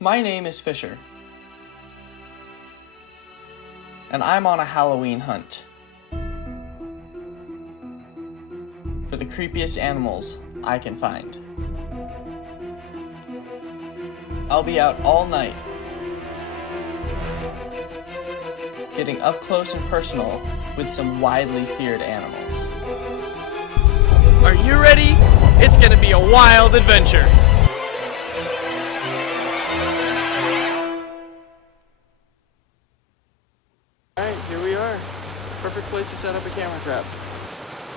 My name is Fisher, and I'm on a Halloween hunt for the creepiest animals I can find. I'll be out all night, getting up close and personal with some widely feared animals. Are you ready? It's gonna be a wild adventure. Alright, here we are. Perfect place to set up a camera trap.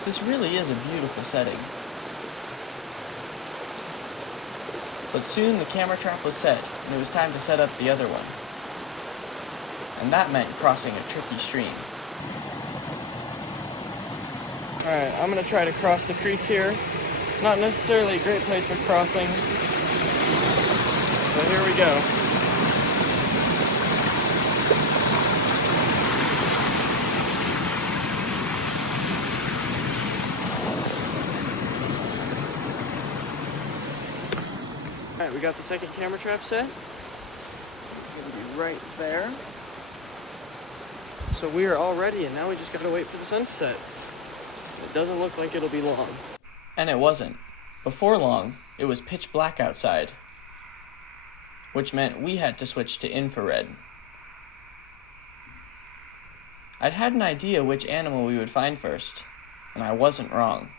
This really is a beautiful setting. But soon the camera trap was set, and it was time to set up the other one. And that meant crossing a tricky stream. Alright, I'm gonna try to cross the creek here. Not necessarily a great place for crossing, but here we go. Alright, we got the second camera trap set. It's gonna be right there. So we are all ready, and now we just gotta wait for the sun to set. It doesn't look like it'll be long. And it wasn't. Before long, it was pitch black outside, which meant we had to switch to infrared. I'd had an idea which animal we would find first, and I wasn't wrong.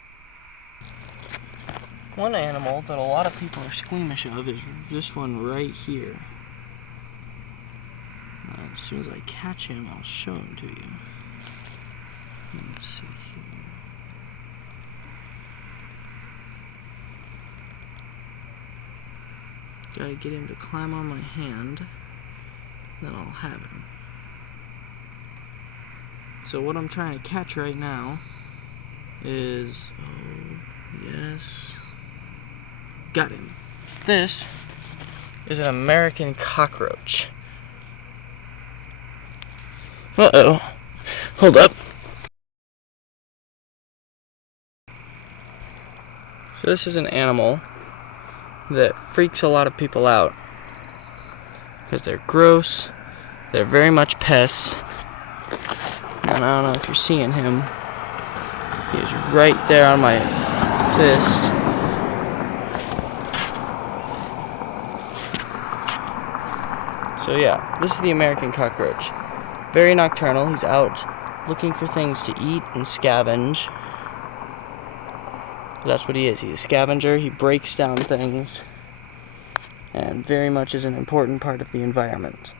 One animal that a lot of people are squeamish of is this one right here. As soon as I catch him, I'll show him to you. Let's see here. Gotta get him to climb on my hand, then I'll have him. So what I'm trying to catch right now is, oh yes, got him. This is an American cockroach. Uh-oh, hold up. So this is an animal that freaks a lot of people out because they're gross, they're very much pests, and I don't know if you're seeing him. He is right there on my fist. So yeah, this is the American cockroach. Very nocturnal. He's out looking for things to eat and scavenge. That's what he is. He's a scavenger. He breaks down things and very much is an important part of the environment.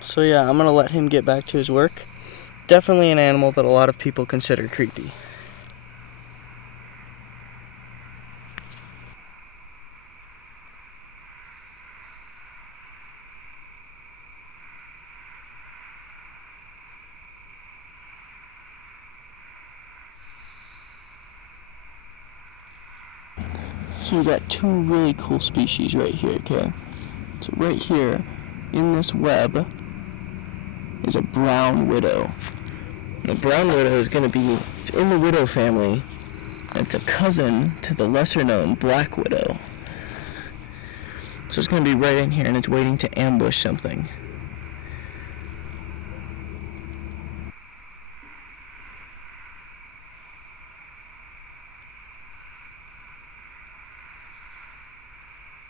So yeah, I'm gonna let him get back to his work. Definitely an animal that a lot of people consider creepy. So we've got two really cool species right here, okay? So right here, in this web, is a brown widow. The brown widow is going to be, it's in the widow family, and it's a cousin to the lesser known black widow. So it's going to be right in here, and it's waiting to ambush something.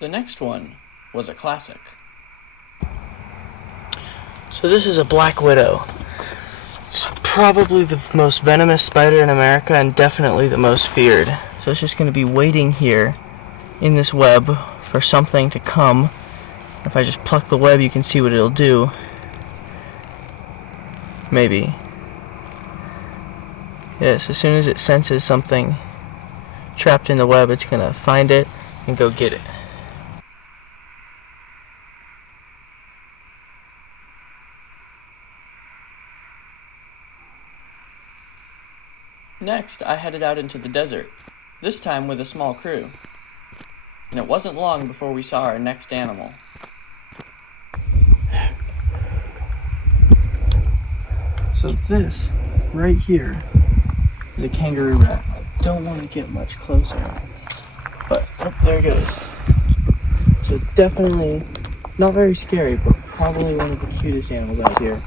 The next one was a classic. So this is a black widow. It's probably the most venomous spider in America and definitely the most feared. So it's just going to be waiting here in this web for something to come. If I just pluck the web, you can see what it'll do. Maybe. Yes, as soon as it senses something trapped in the web, it's going to find it and go get it. Next, I headed out into the desert, this time with a small crew. And it wasn't long before we saw our next animal. So this, right here, is a kangaroo rat. I don't want to get much closer. But, oh, there it goes. So definitely not very scary, but probably one of the cutest animals out here.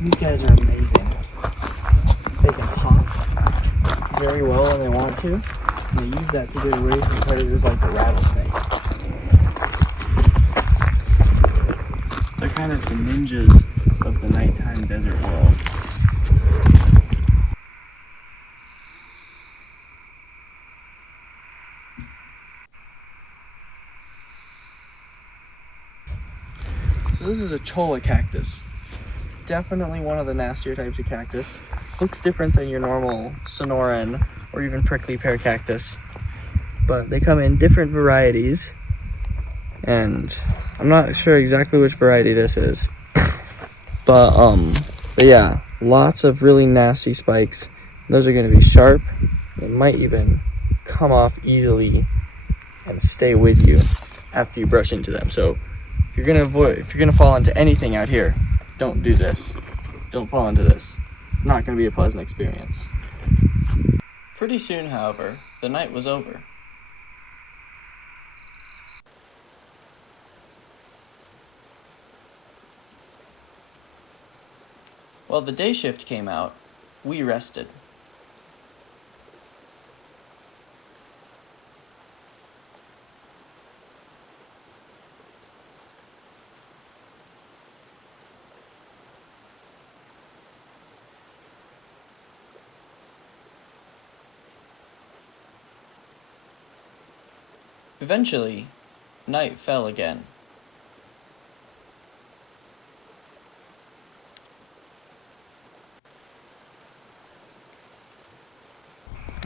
These guys are amazing. They can hop very well when they want to, and they use that to get away from predators like the rattlesnake. They're kind of the ninjas of the nighttime desert world. So this is a cholla cactus. Definitely one of the nastier types of cactus. Looks different than your normal Sonoran or even prickly pear cactus. But they come in different varieties. And I'm not sure exactly which variety this is. But yeah, lots of really nasty spikes. Those are going to be sharp. They might even come off easily and stay with you after you brush into them. So if you're gonna fall into anything out here, don't do this. Don't fall into this. It's not gonna be a pleasant experience. Pretty soon, however, the night was over. While the day shift came out, we rested. Eventually, night fell again.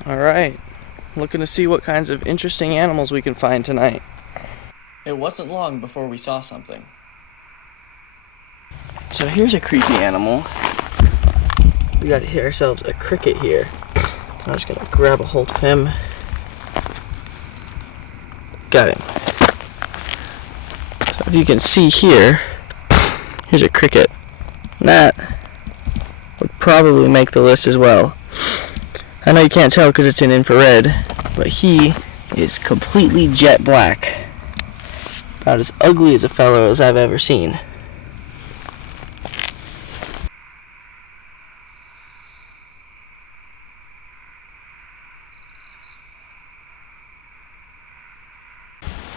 Alright, looking to see what kinds of interesting animals we can find tonight. It wasn't long before we saw something. So here's a creepy animal. We got ourselves a cricket here. So I'm just gonna grab a hold of him. Got him. So if you can see here, here's a cricket. That would probably make the list as well. I know you can't tell because it's in infrared, but he is completely jet black. About as ugly as a fellow as I've ever seen.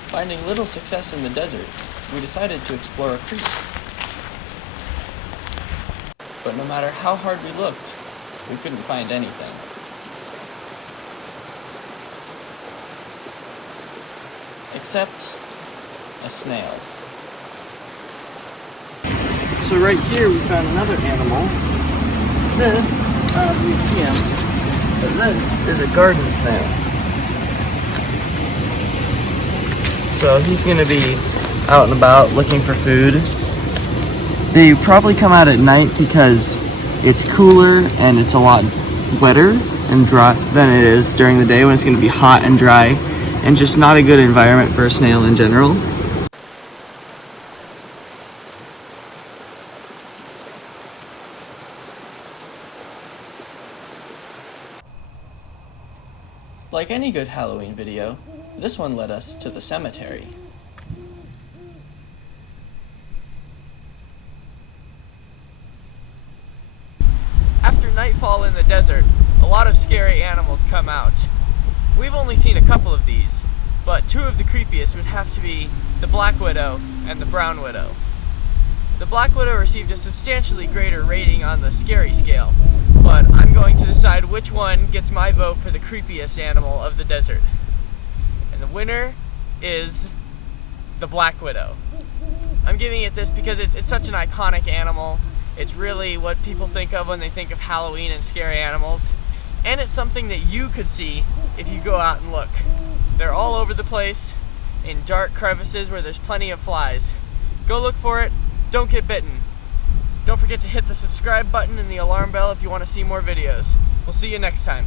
Finding little success in the desert, we decided to explore a creek. But no matter how hard we looked, we couldn't find anything. Except a snail. So right here we found another animal. This, I don't know if you can see him, but this is a garden snail. So he's going to be out and about looking for food. They probably come out at night because it's cooler and it's a lot wetter and dry than it is during the day when it's going to be hot and dry and just not a good environment for a snail in general. Like any good Halloween video, this one led us to the cemetery. After nightfall in the desert, a lot of scary animals come out. We've only seen a couple of these, but two of the creepiest would have to be the black widow and the brown widow. The black widow received a substantially greater rating on the scary scale, but I'm going to decide which one gets my vote for the creepiest animal of the desert. And the winner is the black widow. I'm giving it this because it's such an iconic animal. It's really what people think of when they think of Halloween and scary animals. And it's something that you could see if you go out and look. They're all over the place in dark crevices where there's plenty of flies. Go look for it. Don't get bitten. Don't forget to hit the subscribe button and the alarm bell if you want to see more videos. We'll see you next time.